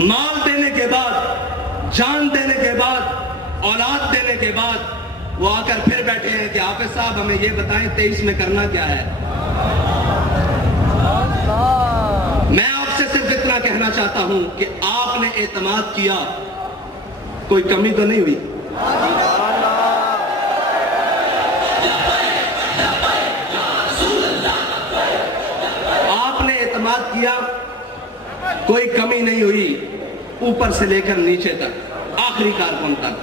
माल देने के बाद, जान देने के बाद, औलाद देने के बाद वो आकर फिर बैठे हैं कि हाफिज साहब हमें ये बताएं 23 में करना क्या है। मैं आपसे सिर्फ इतना कहना चाहता हूं कि आपने एतमाद किया, कोई कमी तो नहीं हुई। आपने एतमाद किया, कोई कमी नहीं हुई, ऊपर से लेकर नीचे तक, आखिरी कारकुन तक।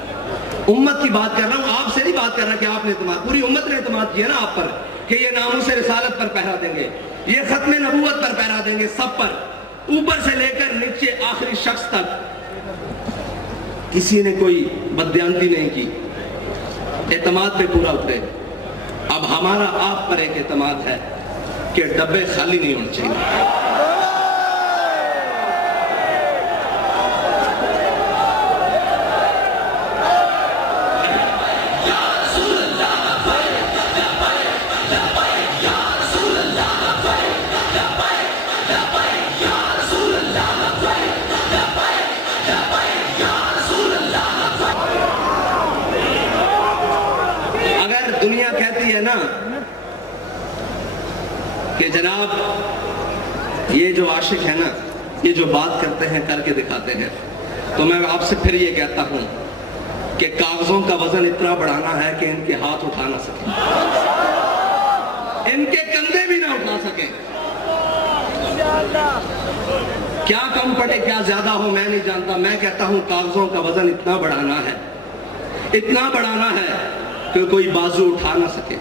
उम्मत की बात कर रहा हूं, आपसे नहीं बात कर रहा कि आपने एतमाद, पूरी उम्मत ने एतमाद किया ना आप पर कि ये नामूस रिसालत पर पहरा देंगे, ये खत्म नबूवत पर पहरा देंगे, सब पर, ऊपर से लेकर नीचे आखिरी शख्स तक। किसी ने कोई बदयांती नहीं की, एतमाद पे पूरा उतरे। अब हमारा आप पर एक एतमाद है कि डब्बे खाली नहीं होने चाहिए। दुनिया कहती है ना कि जनाब ये जो आशिक है ना, ये जो बात करते हैं करके दिखाते हैं, तो मैं आपसे फिर ये कहता हूं कि कागजों का वजन इतना बढ़ाना है कि इनके हाथ उठा ना सके, इनके कंधे भी ना उठा सके। क्या कम पड़े क्या ज्यादा हो मैं नहीं जानता, मैं कहता हूं कागजों का वजन इतना बढ़ाना है, इतना बढ़ाना है कि कोई बाजू उठा ना सके,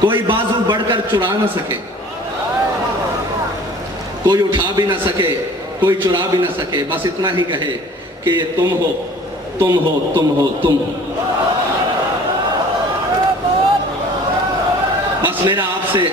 कोई बाजू बढ़कर चुरा ना सके, कोई उठा भी ना सके, कोई चुरा भी ना सके। बस इतना ही कहे कि ये तुम हो, तुम हो, तुम हो, तुम हो। बस मेरा आपसे